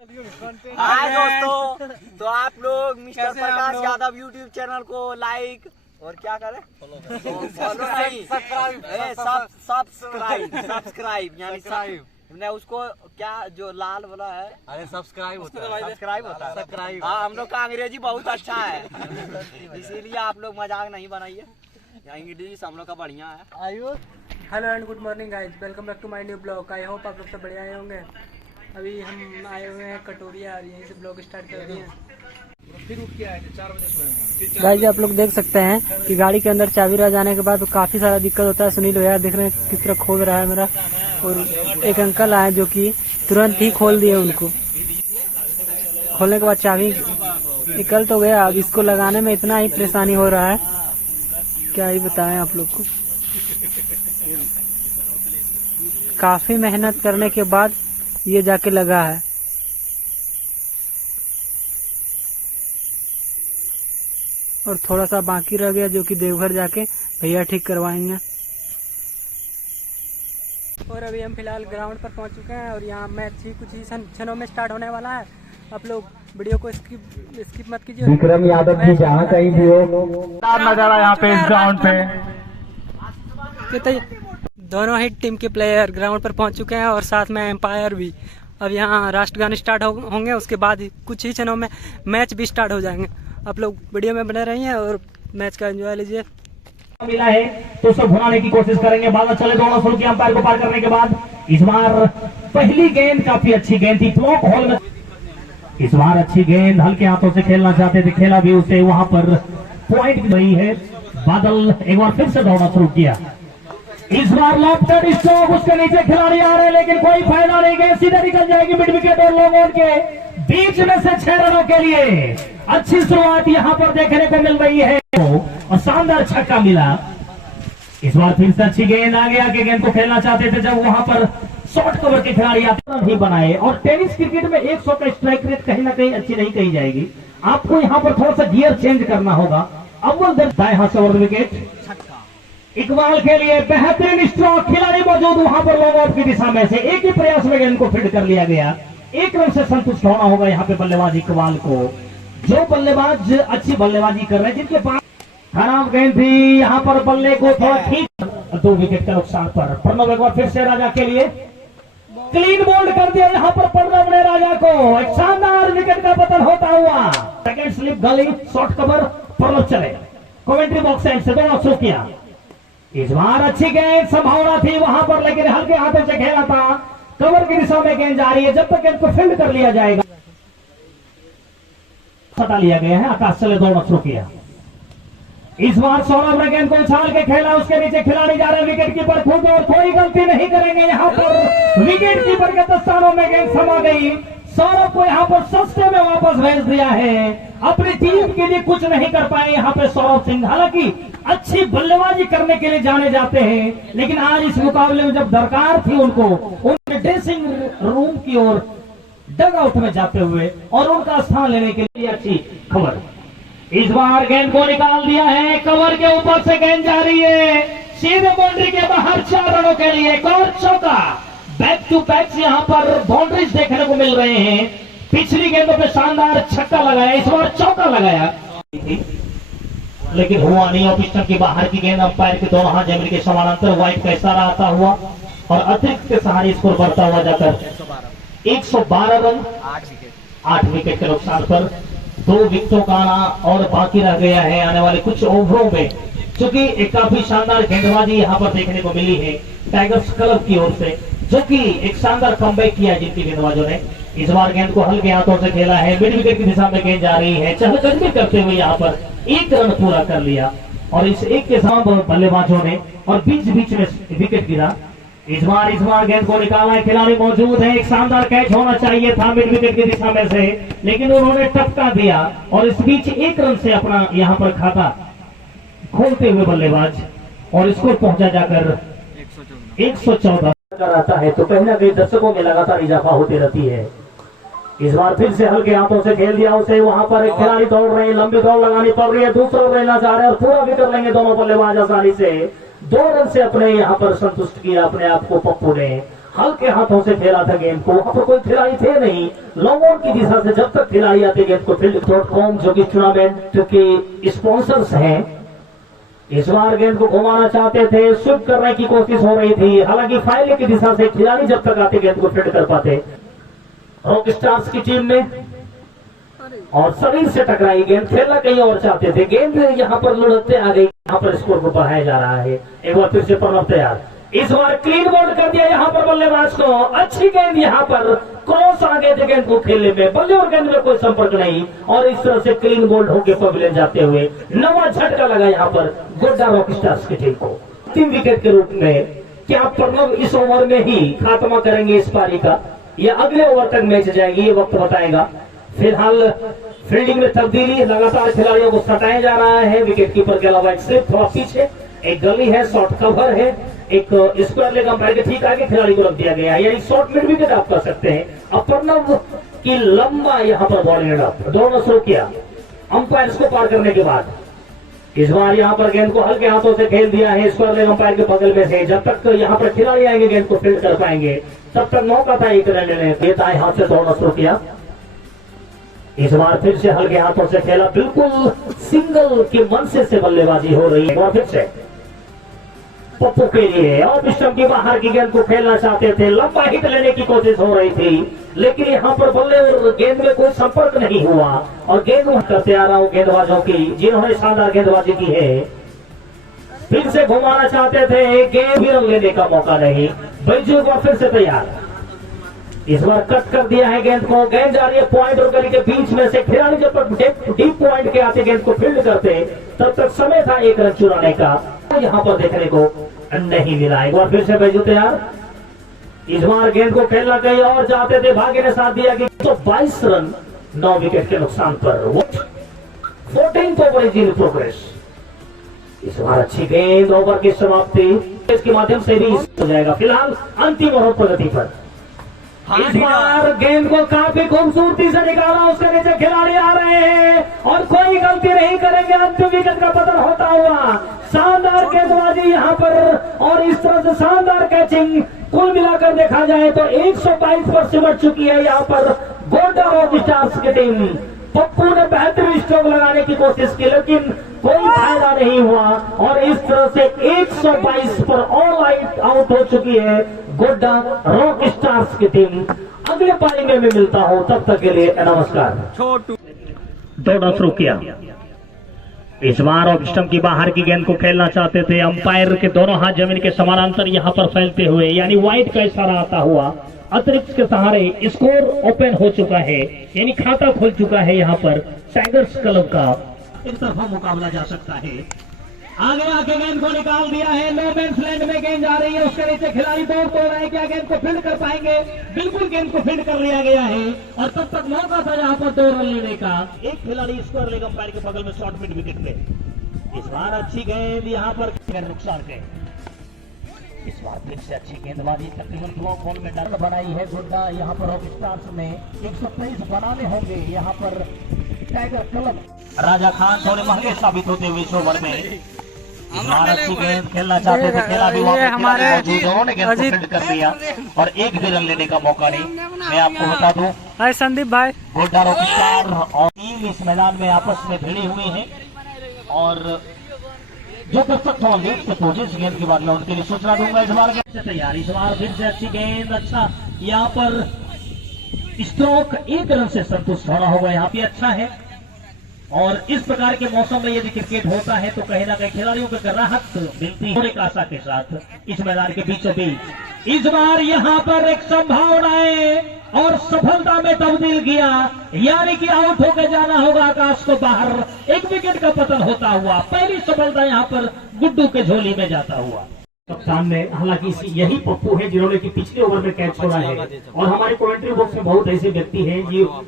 हाय दोस्तों, तो आप लोग mister Prakash Yadav YouTube channel को लाइक और क्या करें, फॉलो नहीं, सब्सक्राइब यानी ने उसको क्या जो लाल वाला है, अरे सब्सक्राइब होता है। हाँ, हम लोग का अंग्रेजी बहुत अच्छा है इसीलिए आप लोग मजाक नहीं बनाइए। इंग्लिश हम लोग का बढ़िया है। Ayush, hello and good morning guys, welcome back to my new blog. I hope आप लोग सब बढ़िया आए होंगे। अभी हम आए हुए हैं कटोरिया और यहीं से ब्लॉग स्टार्ट कर दिए हैं। गाइस, आप लोग देख सकते हैं कि गाड़ी के अंदर चाबी रह जाने के बाद काफ़ी सारा दिक्कत होता है। सुनील भैया देख रहे हैं किस तरह खोल रहा है मेरा, और एक अंकल आए जो कि तुरंत ही खोल दिए उनको। खोलने के बाद चाबी निकल तो गया, अब इसको लगाने में इतना ही परेशानी हो रहा है, क्या ही बताएं आप लोग को। काफ़ी मेहनत करने के बाद ये जाके लगा है। और थोड़ा सा बाकी रह गया जो कि देवघर जाके भैया ठीक करवाएंगे। और अभी हम फिलहाल ग्राउंड पर पहुंच चुके हैं और यहाँ मैच ही कुछ ही क्षणों में स्टार्ट होने वाला है। आप लोग वीडियो को स्किप मत कीजिए। विक्रम यादव जी जहाँ कहीं भी हो, नजारा यहाँ पे इस ग्राउंड पे। दोनों ही टीम के प्लेयर ग्राउंड पर पहुंच चुके हैं और साथ में एम्पायर भी। अब यहाँ राष्ट्रगान स्टार्ट होंगे, उसके बाद कुछ ही क्षणों में मैच भी स्टार्ट हो जाएंगे। आप लोग वीडियो में बने रहिए और मैच का एंजॉय लीजिए। मिला है तो उसको भुनाने की कोशिश करेंगे। बाल चले दोनों शुरू किया अंपायर को पार करने के बाद। इस बार पहली गेंद काफी अच्छी गेंद थी, ब्लॉक हॉल में। इस बार अच्छी गेंद हल्के हाथों से खेलना चाहते थे, खेला भी उसे, वहां पर पॉइंट भी वही है। बादल एक बार फिर से दौड़ना शुरू किया। इस बार लॉफ्टेड स्ट्रोक, उसके नीचे खिलाड़ी आ रहे हैं लेकिन कोई फायदा नहीं, गेंद सीधे निकल जाएगी मिड विकेट और लोगों के बीच में से 6 रनों के लिए अच्छी शुरुआत यहां पर देखने को मिल रही है और शानदार छक्का मिला। इस बार फिर से अच्छी गेंद आ गया कि गेंद को खेलना चाहते थे जब वहां पर शॉर्ट कवर के खिलाड़ी नहीं बनाए। और टेनिस क्रिकेट में 100 का स्ट्राइक रेट कहीं ना कहीं अच्छी नहीं कही जाएगी। आपको यहां पर थोड़ा सा गियर चेंज करना होगा। अव्वल दाएं हाथ से ओवर विकेट, इकबाल के लिए बेहतरीन स्ट्रोक, खिलाड़ी मौजूद वहां पर लॉन्ग आउट की दिशा में से एक ही प्रयास में गेंद को फील्ड कर लिया गया। 1 रन से संतुष्ट होना होगा यहाँ पे बल्लेबाज इकबाल को। जो बल्लेबाज अच्छी बल्लेबाजी कर रहे हैं, जिनके पास खराब गेंद थी, यहाँ पर बल्ले को थोड़ा ठीक 2 विकेट के नुकसान पर प्रणव एक बार फिर से राजा के लिए क्लीन बोल्ड कर दिया यहाँ पर प्रणव ने राजा को। एक शानदार विकेट का पतन होता हुआ। सेकेंड स्लिप गली, शॉर्ट कवर, प्रणव चले कमेंट्री बॉक्स से दोनों शुरू किया। इस बार अच्छी गेंद, संभावना थी वहां पर लेकिन हल्के हाथों से खेला था। कवर की दिशा में गेंद जा रही है, जब तक गेंद को फील्ड कर लिया जाएगा। हटा लिया गया है। आकाश चले दौड़ना शुरू किया। इस बार सौरभ ने गेंद को उछाल के खेला, उसके नीचे खिलाड़ी जा रहे हैं। विकेट कीपर खुद और कोई गलती नहीं करेंगे यहाँ पर। विकेट कीपर के दस्तानों में गेंद समा गई। सौरभ को यहाँ पर सस्ते में वापस भेज दिया है। अपनी टीम के लिए कुछ नहीं कर पाए यहाँ पे सौरभ सिंह। हालांकि अच्छी बल्लेबाजी करने के लिए जाने जाते हैं, लेकिन आज इस मुकाबले में जब दरकार थी उनको, उनके ड्रेसिंग रूम की ओर डग आउट में जाते हुए और उनका स्थान लेने के लिए अच्छी खबर। इस बार गेंद को निकाल दिया है, कवर के ऊपर से गेंद जा रही है सीधे बाउंड्री के बाहर। 4 रनों के लिए एक और चौका। बैक टू बैक यहाँ पर बाउंड्रीज देखने को मिल रहे हैं। पिछली गेंदों पे शानदार छक्का लगाया, इस बार चौका लगाया लेकिन हुआ नहीं। और पिस्टन की बाहर की गेंद अंपायर के दोनों हाथ जमीन के समानांतर, वाइट का इशारा आता हुआ और अतिरिक्त के सहारे स्कोर बढ़ता हुआ जाकर 112 रन, 8 विकेट के नुकसान पर 2 विकेटों का आना और बाकी रह गया है आने वाले कुछ ओवरों में। चूंकि एक काफी शानदार गेंदबाजी यहाँ पर देखने को मिली है टाइगर्स क्लब की ओर से, जो कि एक शानदार कमबैक किया जिनकी गेंदबाजों ने। इस बार गेंद को हल्के हाथों से खेला है, मिड विकेट की दिशा में गेंद जा रही है। चहलकदमी करते हुए यहाँ पर 1 रन पूरा कर लिया और इस एक के साथ बल्लेबाजों ने और बीच बीच में विकेट गिरा। इस बार गेंद को निकाला है, खिलाड़ी मौजूद है। एक शानदार कैच होना चाहिए था मिड विकेट की दिशा में से, लेकिन उन्होंने टपका दिया और इस बीच 1 रन से अपना यहाँ पर खाता खोलते हुए बल्लेबाज, और स्कोर पहुंचा जाकर 114 रहता है। तो कहीं ना कहीं दर्शकों में लगातार इजाफा होती रहती है। इस बार फिर से हल्के हाथों से खेल दिया उसे। वहां पर एक खिलाड़ी दौड़ रहे हैं, लंबी दौड़ लगानी पड़ रही है, दूसरा रहना चाह रहे हैं और पूरा विकेट लेंगे दोनों बल्लेबाज आसानी से। 2 रन से अपने यहाँ पर संतुष्ट किया अपने आप को पप्पू ने। हल्के हाथों से खेला था गेंद को, वहां पर कोई खिलाड़ी थे नहीं, लॉन्ग ऑन की दिशा से जब तक खिलाड़ी आते गेंद को फील्ड.com जो कि टूर्नामेंट के स्पॉन्सर्स हैं, इस बार गेंद को घुमाना चाहते थे, स्विप करने की कोशिश हो रही थी, हालांकि फाइल की दिशा से खिलाड़ी जब तक आते गेंद को फील्ड कर पाते रॉक स्टार्स की टीम ने, और शरीर से टकराई गेंद, खेलना कहीं और चाहते थे, गेंद यहाँ पर लुढ़कते आ गई, यहाँ पर स्कोर को बढ़ाया जा रहा है। एक बार फिर से प्रणव तैयार, इस बार क्लीन बॉल कर दिया यहाँ पर बल्लेबाज को, अच्छी गेंद यहाँ पर क्रॉस आ गए थे गेंद को खेलने में, बल्ले और गेंद में कोई संपर्क नहीं, और इस तरह से क्लीन बोल्ड होकर पवेलियन जाते हुए नवा झटका लगा यहाँ पर गोड्डा रॉक स्टार्स की टीम को 3 विकेट के रूप में। क्या प्रणव इस ओवर में ही खात्मा करेंगे इस पारी का या अगले ओवर तक मैच जाएगी, ये वक्त बताएगा। फिलहाल फील्डिंग में तब्दीली, लगातार खिलाड़ियों को सटाया जा रहा है, विकेट कीपर के अलावा एक सिर्फ थोड़ा पीछे एक गली है, शॉर्ट कवर है, एक स्क्वायर लेग अंपायर के ठीक आगे खिलाड़ी को रख दिया गया है, यानी शॉर्ट मिड विकेट आप कर सकते हैं। अपर्णव की लंबा यहाँ पर बॉलिंग अप, दोनों शुरू किया अंपायर को पार करने के बाद, इस बार यहाँ पर गेंद को हल्के हाथों से खेल दिया है स्क्वायर लेग अंपायर के बगल में से, जब तक यहाँ पर खिलाड़ी आएंगे गेंद को फील्ड कर पाएंगे तब तक मौका था एक रन लेने, दाएं हाथ से दौड़ना शुरू किया, इस बार फिर से हल्के हाथों से खेला, बिल्कुल सिंगल के मनसे से बल्लेबाजी हो रही है। और फिर से पप्पू के लिए और स्टंप की बाहर की गेंद को खेलना चाहते थे, लंबा हिट लेने की कोशिश हो रही थी, लेकिन यहाँ पर बल्ले और गेंद में कोई संपर्क नहीं हुआ, और गेंद करते आ रहा हूं गेंदबाजों की जिन्होंने शानदार गेंदबाजी की है, फिर से घुमाना चाहते थे, गेंद भी रन लेने का मौका नहीं। बैजू एक बार फिर से तैयार, इस बार कट कर दिया है गेंद को, गेंद जा रही है पॉइंट और गली के बीच में से, खिलाड़ी जब तक डीप पॉइंट के आते गेंद को फील्ड करते तब तक समय था एक रन चुराने का, तो यहाँ पर देखने को नहीं मिला। एक बार फिर से बैजू तैयार, इस बार गेंद को खेलना कहीं और चाहते थे, भाग्य ने साथ दिया कि तो 22 रन 9 विकेट के नुकसान पर 14th over is in progress. इस बार अच्छी गेंद, ओवर की समाप्ति इसके माध्यम से भी हो जाएगा। फिलहाल अंतिम ओवर प्रगति पर, इस बार गेंद को काफी खूबसूरती से निकाला, उसके नीचे खिलाड़ी आ रहे हैं और कोई गलती नहीं करेंगे, अंतिम विकेट का पतन होता हुआ, शानदार गेंदबाजी यहाँ पर और इस तरह से शानदार कैचिंग, कुल मिलाकर देखा जाए तो 122 पर सिमट चुकी है यहाँ पर गोड्डा रॉक स्टार्स की टीम। पप्पू ने बेहतरीन स्ट्रोक लगाने की कोशिश की लेकिन कोई फायदा नहीं हुआ, और इस तरह से 122 पर ऑल आउट हो चुकी है गोड्डा रॉक स्टार्स की टीम। अगले पारी में मैं मिलता हूं, तब तक के लिए नमस्कार। दौड़ा शुरू किया, इस बार ऑफ स्टंप की बाहर की गेंद को खेलना चाहते थे, अंपायर के दोनों हाथ जमीन के समानांतर यहाँ पर फैलते हुए, यानी वाइड का इशारा आता हुआ, अतिरिक्त के सहारे स्कोर ओपन हो चुका है, यानी खाता खुल चुका है यहाँ पर टाइगर्स क्लब का। एक तरफा मुकाबला जा सकता है, आगे आके गेंद को निकाल दिया है, नो मैंस लैंड में गेंद जा रही है, उसके नीचे खिलाड़ी दौड़ तो रहे, क्या गेंद को फील्ड कर पाएंगे? बिल्कुल गेंद को फील्ड कर लिया गया है, और तब तक मौका था यहाँ पर 2 रन लेने का। एक खिलाड़ी स्क्वायर लेग अंपायर के बगल में शॉर्ट मिड विकेट पे, इस बार अच्छी गेंद यहाँ पर नुकसान के, इस बार फिर से अच्छी गेंदबाजी, तकरीबन ब्लॉक बॉल में डर बनाई है गोड्डा यहाँ पर रॉक स्टार्स ने, 123 बनाने होंगे यहाँ पर टाइगर क्लब। राजा खान थोड़े महंगे साबित होते हुए इस ओवर में, अच्छी गेंद खेलना चाहते थे, खेला भी हमारे उन्होंने गेंद को फील्ड कर दिया और एक भी रन लेने का मौका नहीं। मैं आपको बता दूं, हाय संदीप भाई, गोड्डा रॉक स्टार और टीम इस मैदान में आपस में भिड़ी हुई है, और जो दर्शक थोड़ा लेट से पहुंचे इस गेंद के बाद मैं उनके लिए सूचना दूंगा। इस बार गेंद से तैयार, इस बार फिर से अच्छी गेंद, अच्छा यहाँ पर स्ट्रोक 1 रन से संतुष्ट होना होगा, यहाँ पे अच्छा है, और इस प्रकार के मौसम में यदि क्रिकेट होता है तो कहीं ना कहीं खिलाड़ियों को राहत मिलती है। एक आशा के साथ इस मैदान के बीचों बीच इस बार यहाँ पर एक संभावनाएं और सफलता में तब्दील किया, यानी कि आउट होकर जाना होगा आकाश को बाहर, 1 विकेट का पतन होता हुआ, पहली सफलता यहाँ पर गुड्डू के झोली में जाता हुआ। कप्तान ने, हालांकि यही पप्पू है जिन्होंने कि पिछले ओवर में कैच छोड़ा है, और हमारे कमेंट्री बॉक्स में बहुत ऐसे व्यक्ति हैं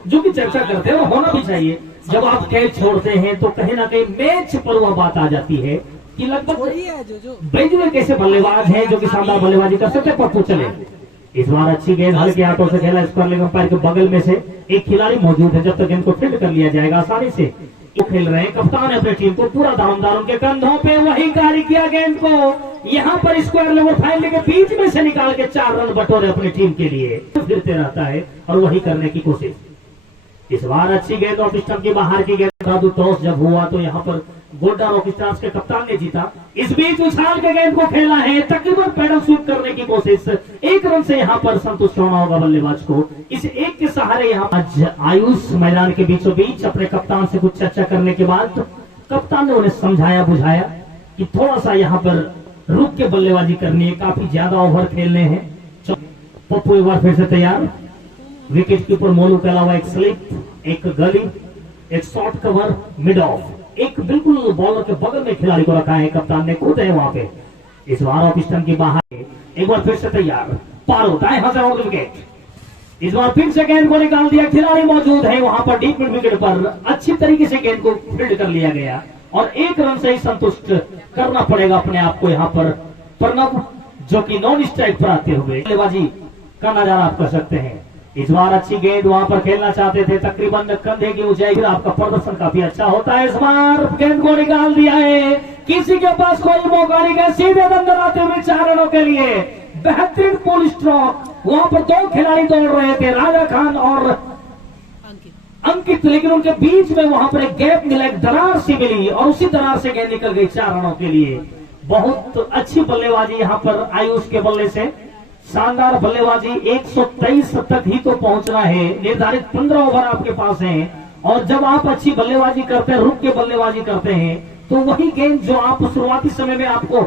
जो कि चर्चा करते हैं, और होना भी चाहिए। जब आप कैच छोड़ते हैं तो कहीं ना कहीं मैच पर वह बात आ जाती है कि लगभग बैजू एक ऐसे बल्लेबाज हैं जो कि शानदार बल्लेबाजी कर सकते हैं, पप्पू चले। इस बार अच्छी गेंद हल्के हाथों से खेला, स्क्वायर लेग अंपायर के बगल में से एक खिलाड़ी मौजूद है, जब तक गेंद को फील्ड कर लिया जाएगा आसानी से। खेल रहे हैं कप्तान अपनी टीम को पूरा दारोमदार उनके कंधों पे, वही गाड़ी किया गेंद को, यहाँ पर स्क्वायर लेवल फाइनली के बीच में से निकाल के 4 रन बटोरे अपनी टीम के लिए, फिरते रहता है और वही करने की कोशिश। इस बार अच्छी गेंद ऑफ स्टंप की बाहर की गेंद, टॉस जब हुआ तो यहाँ पर गोड्डा रॉक स्टार्स के कप्तान ने जीता। इस बीच उछाल के गेंद को खेला है, तकरीबन पैडल स्वीप करने की कोशिश, 1 रन से यहाँ पर संतुष्ट होना होगा बल्लेबाज को। इस एक के सहारे यहाँ आज आयुष मैदान के बीचों बीच अपने कप्तान से कुछ चर्चा करने के बाद कप्तान ने उन्हें समझाया बुझाया कि थोड़ा सा यहाँ पर रुक के बल्लेबाजी करनी है, काफी ज्यादा ओवर खेलने हैं। पप्पू एक बार फिर से तैयार, विकेट कीपर मोलू के अलावा एक स्लिप, एक गली, एक शॉर्ट कवर, मिड ऑफ, एक बिल्कुल बॉलर के बगल में खिलाड़ी को रखा है, कप्तान ने कूदे है वहां पे। इस बार ऑफ स्टंप की बाहर, एक बार फिर से तैयार, पार होता है हाथ आउट विकेट। इस बार फिर से गेंद को निकाल दिया, खिलाड़ी मौजूद है वहां पर डीप मिड विकेट पर, अच्छी तरीके से गेंद को फील्ड कर लिया गया और 1 रन से ही संतुष्ट करना पड़ेगा अपने आप को यहाँ पर। प्रणव जो कि नॉन स्ट्राइक पर आते हुए बल्लेबाजी का नजारा आप कर सकते हैं। इस बार अच्छी गेंद वहां पर खेलना चाहते थे, तकरीबन कंधे की ऊंचाई, आपका प्रदर्शन काफी अच्छा होता है। इस बार गेंद को निकाल दिया है, किसी के पास कोई मौका नहीं है, सीधे अंदर आते हुए 4 रनों के लिए बेहतरीन पुल स्ट्रोक। वहां पर 2 खिलाड़ी दौड़ रहे थे, राजा खान और अंकित, लेकिन उनके बीच में वहां पर एक गैप मिला, एक दरार सी मिली और उसी दरार से गेंद निकल गई 4 रनों के लिए। बहुत अच्छी बल्लेबाजी यहाँ पर आयुष के बल्ले से, शानदार बल्लेबाजी। 123 तक ही तो पहुंचना है, निर्धारित 15 ओवर आपके पास हैं और जब आप अच्छी बल्लेबाजी करते हैं, रुक के बल्लेबाजी करते हैं, तो वही गेंद जो आप शुरुआती समय में आपको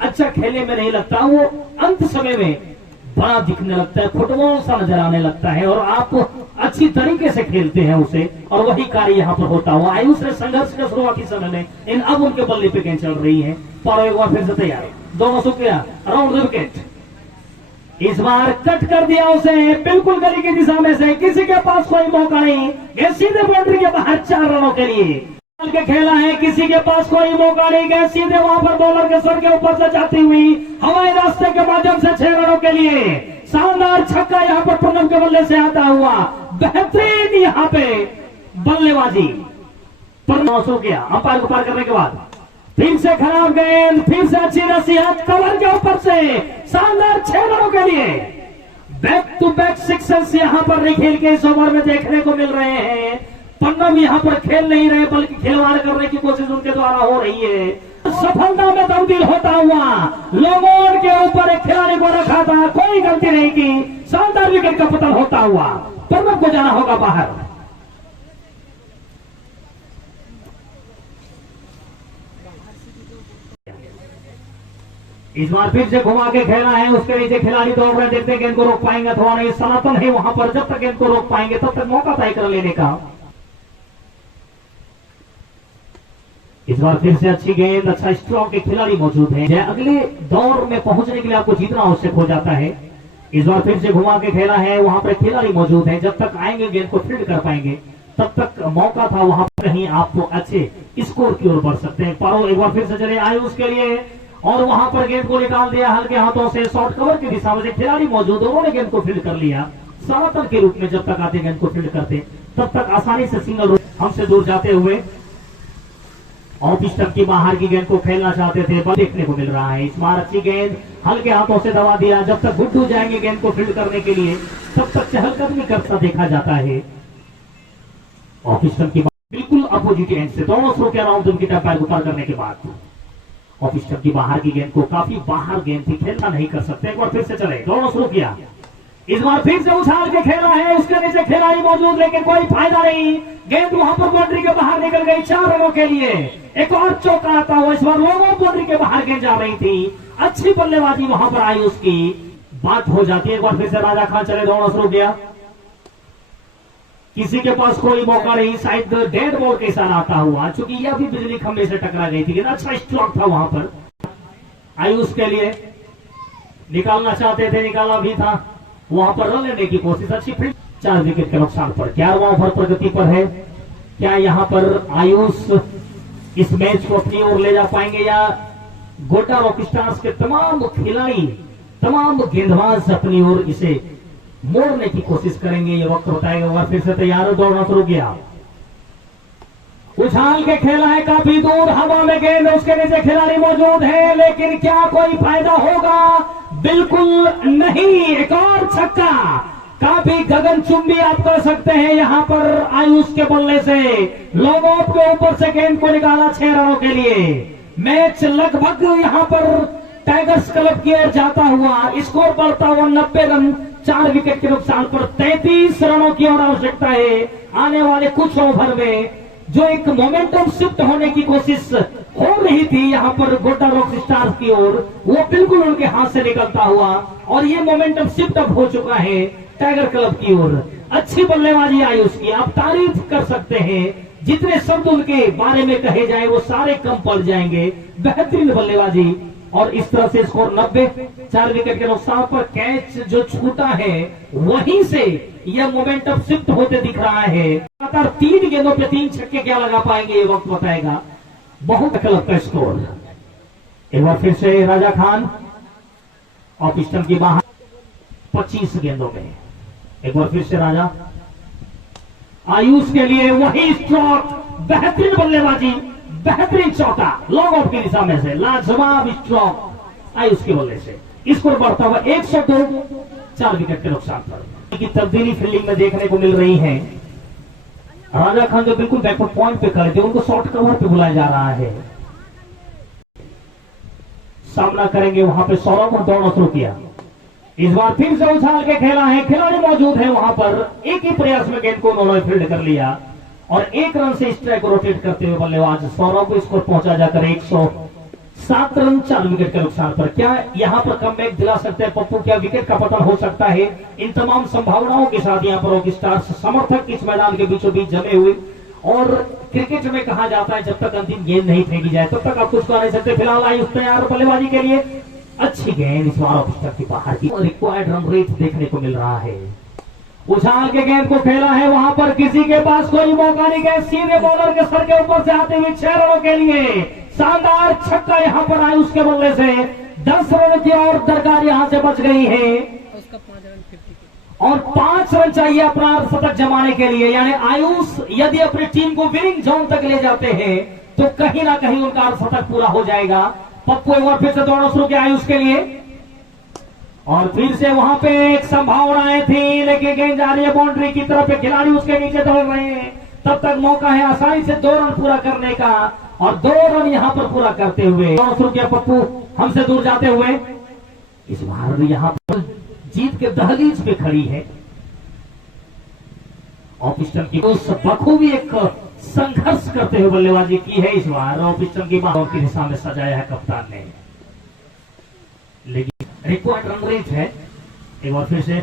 अच्छा खेलने में नहीं लगता, वो अंत समय में बड़ा दिखने लगता है, फुटबॉल सा नजर आने लगता है और आप अच्छी तरीके से खेलते हैं उसे, और वही कार्य यहाँ पर होता हुआ। आयुष ने संघर्ष के शुरुआती समय में, इन अब उनके बल्ले पे गेंद चल रही है। पारो एक बार फिर से तैयार, दोनों शुक्रिया, राउंड द विकेट। इस बार कट कर दिया उसे, बिल्कुल गली की दिशा में से, किसी के पास कोई मौका नहीं, ये सीधे बाउंड्री के बाहर 4 रनों के लिए के खेला है, किसी के पास कोई मौका नहीं गया, सीधे वहां पर बॉलर के सर के ऊपर से जाती हुई हवाई रास्ते के माध्यम से 6 रनों के लिए शानदार छक्का यहाँ पर प्रणव के बल्ले से आता हुआ। बेहतरीन यहाँ पे बल्लेबाजी प्रणव हो गया, अंपायर को पार करने के बाद फिर से खराब गेंद, फिर से अच्छी नसीहत, कवर के ऊपर से शानदार 6 रनों के लिए बैक टू बैक सिक्सर्स यहाँ पर निखिल के इस ओवर में देखने को मिल रहे हैं। प्रणव यहाँ पर खेल नहीं रहे, बल्कि खिलवाड़ करने की कोशिश उनके द्वारा हो रही है। सफलता में तब्दील होता हुआ, लोगों के ऊपर एक खिलाड़ी को रखा था, कोई गलती नहीं की, शानदार विकेट का पतन होता हुआ प्रणव को जाना होगा बाहर। इस बार फिर से घुमा के खेला है, उसके नीचे खिलाड़ी दौड़ रहे, देखते हैं गेंद को रोक पाएंगे अथवा नहीं। सनातन है वहां पर, जब तक गेंद को रोक पाएंगे तब तक मौका तय कर लेने का। इस बार फिर से अच्छी गेंद, अच्छा स्ट्रोक के खिलाड़ी मौजूद है, अगले दौर में पहुंचने के लिए आपको जीतना आवश्यक हो जाता है। इस बार फिर से घुमा के खेला है, वहां पर खिलाड़ी मौजूद है, जब तक आएंगे गेंद को फील्ड कर पाएंगे तब तक मौका था वहां पर, कहीं आपको अच्छे स्कोर की ओर बढ़ सकते हैं। पारो एक बार फिर से चले आए उसके लिए और वहां पर गेंद को निकाल दिया हल्के हाथों से, शॉर्ट कवर की दिशा में से खिलाड़ी मौजूद, उन्होंने गेंद को फील्ड कर लिया। सनातन के रूप में जब तक आते गेंद को फील्ड करते तब तक आसानी से सिंगल हमसे दूर जाते हुए ऑफ स्टंप की बाहर की गेंद को खेलना चाहते थे, बल देखने को मिल रहा है। इस बार अच्छी गेंद हल्के हाथों से दबा दिया, जब तक गुड्डू जाएंगे गेंद को फील्ड करने के लिए तब तक चहलकदमी करता देखा जाता है। ऑफ स्टंप की बिल्कुल अपोजिट एंड से दोनों थ्रो के अराउंड उनकी टप्पर को पार करने के बाद ऑफ स्टंप की बाहर की गेंद को, काफी बाहर गेंद थी, खेलना नहीं कर सकते। एक बार फिर से चले, दोनों शुरू किया, इस बार फिर से उछाल के खेला है, उसके नीचे खिलाड़ी मौजूद, लेकिन कोई फायदा नहीं, गेंद वहां पर बाउंड्री के बाहर निकल गई 4 रनों के लिए। एक और चौका आता हुआ, इस बार लोगों बाउंड्री के बाहर गेंद जा रही थी, अच्छी बल्लेबाजी वहां पर आई, उसकी बात हो जाती है। एक बार फिर से राजा खान चले, दोनों शुरू किया, किसी के पास कोई मौका नहीं, शायद डेड बॉल के साथ आता हुआ, चूंकि यह भी बिजली खंभे से टकरा गई थी, अच्छा स्ट्रोक था वहां पर। आयुष के लिए निकालना चाहते थे, निकाला भी था, वहां पर रन लेने की कोशिश, अच्छी फील्ड, 4 विकेट के नुकसान पर 11वां ओवर प्रगति पर है। क्या यहां पर आयुष इस मैच को अपनी ओर ले जा पाएंगे या गोड्डा रॉक स्टार्स के तमाम खिलाड़ी, तमाम गेंदबाज अपनी ओर इसे मोड़ने की कोशिश करेंगे, ये वक्त बताएगा। फिर से तैयार हो, दौड़ना शुरू किया, उछाल के खेला है काफी दूर, हवा में गेंद, उसके नीचे खिलाड़ी मौजूद है, लेकिन क्या कोई फायदा होगा? बिल्कुल नहीं। एक और छक्का, काफी गगनचुंबी आप कर सकते हैं यहां पर आयुष के बल्ले से। लॉन्ग ऑफ के ऊपर से गेंद को निकाला 6 रनों के लिए। मैच लगभग यहां पर टाइगर्स क्लब की ओर जाता हुआ, स्कोर बढ़ता हुआ 90 रन 4 विकेट के नुकसान पर 33 रनों की और आवश्यकता है आने वाले कुछ ओवर में। जो एक मोमेंटम शिफ्ट होने की कोशिश हो रही थी यहां पर गोड्डा रॉक स्टार्स की ओर, वो बिल्कुल उनके हाथ से निकलता हुआ और ये मोमेंटम शिफ्ट अब हो चुका है टाइगर क्लब की ओर। अच्छी बल्लेबाजी आयुष की, आप तारीफ कर सकते हैं। जितने शब्द उनके बारे में कहे जाए वो सारे कम पड़ जाएंगे। बेहतरीन बल्लेबाजी, और इस तरह से स्कोर 90, 4 विकेट के नुकसान पर कैच जो छूटा है वहीं से यह मोमेंटम शिफ्ट होते दिख रहा है। लगातार 3 गेंदों पे 3 छक्के क्या लगा पाएंगे ये वक्त बताएगा। बहुत क्लब का स्कोर। एक बार फिर से राजा खान ऑफ स्टंप की बाहर 25 गेंदों में। एक बार फिर से राजा, आयुष के लिए वही स्ट्रोक, बेहतरीन बल्लेबाजी, बेहतरीन चौका लॉन्ग ऑफ की दिशा में से, लाजवाब स्ट्रोक आयुष के बल्ले से। स्कोर बढ़ता हुआ 102, 4 विकेट के नुकसान पर। की तब्दीली फील्डिंग में देखने को मिल रही है। राजा खान जो बिल्कुल बैकवर्ड पॉइंट पे खड़े थे उनको शॉर्ट कवर पे बुलाया जा रहा है। सामना करेंगे वहां पे सौरभ और दौड़ना शुरू किया। इस बार फिर से उछाल के खेला है, खिलाड़ी मौजूद है वहां पर। एक ही प्रयास में गेंद को उन्होंने फील्ड कर लिया और 1 रन से स्ट्राइक को रोटेट करते हुए बल्लेबाज सौरभ को स्कोर पहुंचा जाकर 107 रन 4 विकेट के नुकसान पर। क्या यहां पर कमबैक दिला सकते हैं पप्पू? क्या विकेट का पतन हो सकता है? इन तमाम संभावनाओं के साथ यहां पर रॉक स्टार्स समर्थक इस मैदान के बीचों बीच जमे हुए, और क्रिकेट में कहा जाता है जब तक अंतिम गेंद नहीं फेंकी जाए तब तक आप कुछ कर नहीं सकते। फिलहाल आयुष तैयार बल्लेबाजी के लिए। अच्छी गेंद इस बार ऑफ स्टंप की बाहर की, रिक्वायर्ड रन रेट देखने को मिल रहा है। उछाल के गेंद को खेला है, वहां पर किसी के पास कोई मौका नहीं गया। सीधे बॉलर के सर के ऊपर से आते हुए 6 रनों के लिए शानदार छक्का यहां पर आयुष के बल्ले से। 10 रन की और दरकार यहां से बच गई है और 5 रन चाहिए अपना शतक जमाने के लिए। यानी आयुष यदि अपनी टीम को विनिंग जोन तक ले जाते हैं तो कहीं ना कहीं उनका शतक पूरा हो जाएगा। पप्पू एक बार फिर से दौड़ना शुरू किया आयुष के लिए, और फिर से वहां पे एक संभावनाएं थी, लेकिन गेंद जा रही है बाउंड्री की तरफ। खिलाड़ी उसके नीचे दौड़ रहे हैं, तब तक मौका है आसानी से 2 रन पूरा करने का, और 2 रन यहां पर पूरा करते हुए शुरू किया पप्पू हमसे दूर जाते हुए। इस बार यहां पर जीत के दहलीज पे खड़ी है ऑफ स्टंप की, उस बखूबी एक संघर्ष करते हुए बल्लेबाजी की है इस बार। ऑफ स्टंप की बाहर की दिशा में सजाया है कप्तान ने, लेकिन रिक्वायर्ड रन रेट है। एक बार फिर से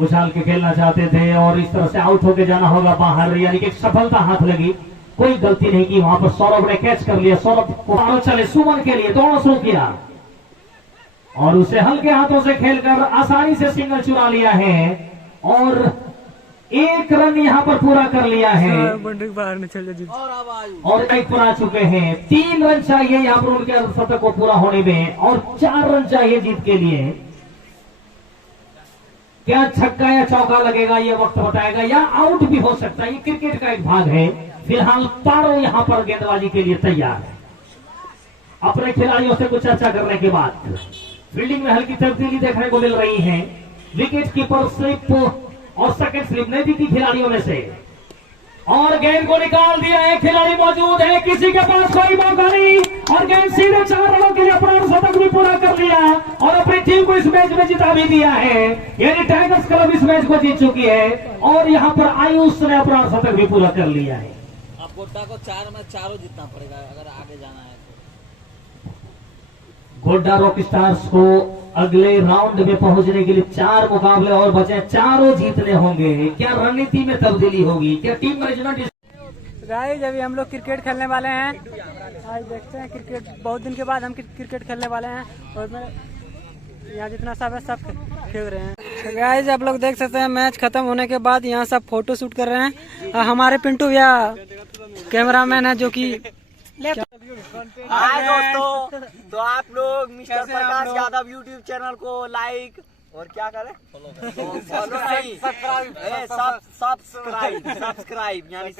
उछाल के खेलना चाहते थे और इस तरह से आउट होके जाना होगा बाहर, यानी कि सफलता हाथ लगी। कोई गलती नहीं की वहां पर, सौरभ ने कैच कर लिया। सौरभ को चले सुमन के लिए दौड़ना शुरू किया और उसे हल्के हाथों से खेलकर आसानी से सिंगल चुरा लिया है और 1 रन यहां पर पूरा कर लिया है बाहर न चल जाए और 1 पर आ चुके हैं। 3 रन चाहिए यहां पर उनके शतक को पूरा होने में और 4 रन चाहिए जीत के लिए। क्या छक्का या चौका लगेगा ये वक्त बताएगा, या आउट भी हो सकता है, ये क्रिकेट का एक भाग है। फिलहाल पारो यहां पर गेंदबाजी के लिए तैयार है। अपने खिलाड़ियों से कुछ चर्चा करने के बाद फील्डिंग में हल्की तब्दीली देखने को मिल रही है। विकेट कीपर स्लिप और सेकंड स्लिप नहीं दिखी खिलाड़ियों में से, और गेंद को निकाल दिया है। खिलाड़ी मौजूद है, किसी के पास कोई मौका नहीं, और गेंद सीधे 4 रनों के लिए अपना शतक भी पूरा कर लिया और अपनी टीम को इस मैच में जिता भी दिया है। यानी टाइगर्स क्लब इस मैच को जीत चुकी है और यहां पर आयुष ने अपना शतक भी पूरा कर लिया है। अब गोड्डा को 4 में चारों जीतना पड़ेगा अगर आगे जाना है तो। गोड्डा रॉक स्टार्स को अगले राउंड में पहुंचने के लिए 4 मुकाबले और बचे, चारों जीतने होंगे। क्या रणनीति में तब्दीली होगी, क्या टीम मैनेजमेंट? गाइस अभी हम लोग क्रिकेट खेलने वाले हैं। आज देखते हैं क्रिकेट, बहुत दिन के बाद हम क्रिकेट खेलने वाले हैं और मैं यहाँ जितना सब है सब खेल रहे हैं। गाइस आप लोग देख सकते हैं मैच खत्म होने के बाद यहाँ सब फोटो शूट कर रहे हैं। हमारे पिंटू भैया कैमरामैन है जो कि हाय दोस्तों, तो आप लोग mister Prakash Yadav YouTube channel को लाइक और क्या करें, फॉलो नहीं, सब्सक्राइब यानी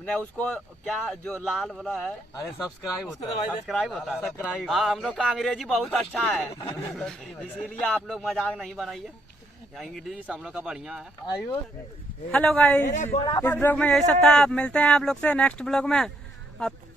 हमने उसको क्या जो लाल वाला है, अरे सब्सक्राइब होता है। सब्सक्राइब होता है। सब्सक्राइब। हाँ, हम लोग का अंग्रेजी बहुत अच्छा है, इसीलिए आप लोग मजाक नहीं बनाइए। इंग्लिश हम लोग का बढ़िया है। हेलो गाइस, इस ब्लॉग में यही सब था। आप मिलते हैं आप लोग से नेक्स्ट ब्लॉग में। आप